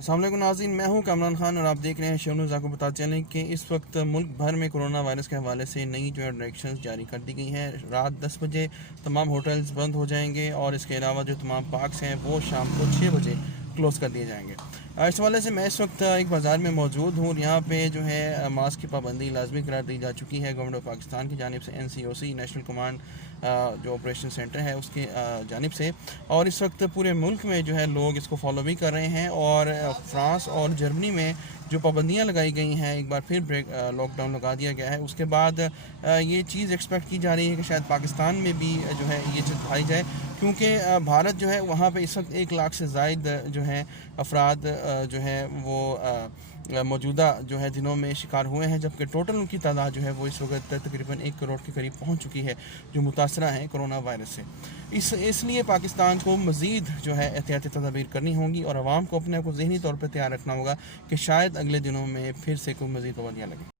السلام علیکم ناظرین، میں ہوں کامران خان اور آپ دیکھ رہے ہیں شو نیوز۔ آپ کو بتا چلیں کہ اس وقت ملک بھر میں کرونا وائرس کے حوالے سے نئی ڈائریکشنز جاری کر دی گئی ہیں۔ رات 10 بجے تمام ہوٹلز بند ہو جائیں گے اور اس کے علاوہ جو تمام پارکس ہیں وہ شام کو 6 بجے کلوز کر دیے جائیں گے۔ اس حوالے سے میں اس وقت ایک بازار میں موجود ہوں اور یہاں پہ جو ہے ماسک کی پابندی لازمی قرار دی جا چکی ہے گورنمنٹ آف پاکستان کی جانب سے، NCOC نیشنل کمانڈ جو آپریشن سینٹر ہے اس کی جانب سے، اور اس وقت پورے ملک میں جو ہے لوگ اس کو فالو بھی کر رہے ہیں۔ اور فرانس اور جرمنی میں جو پابندیاں لگائی گئی ہیں، ایک بار پھر لاک ڈاؤن لگا دیا گیا ہے۔ اس کے بعد یہ چیز ایکسپیکٹ کی جا رہی ہے کہ شاید پاکستان میں بھی جو ہے یہ چیز پائی جائے، کیونکہ بھارت جو ہے وہاں پہ اس وقت 1 لاکھ سے زائد جو ہے افراد جو ہے وہ موجودہ جو ہے دنوں میں شکار ہوئے ہیں، جبکہ ٹوٹل ان کی تعداد جو ہے وہ اس وقت تقریباً 1 کروڑ کے قریب پہنچ چکی ہے جو متاثرہ ہیں کرونا وائرس سے۔ اس لیے پاکستان کو مزید جو ہے احتیاطی تدابیر کرنی ہوں گی اور عوام کو اپنے آپ کو ذہنی طور پہ تیار رکھنا ہوگا کہ شاید اگلے دنوں میں پھر سے کوئی مزید پابندیاں لگیں۔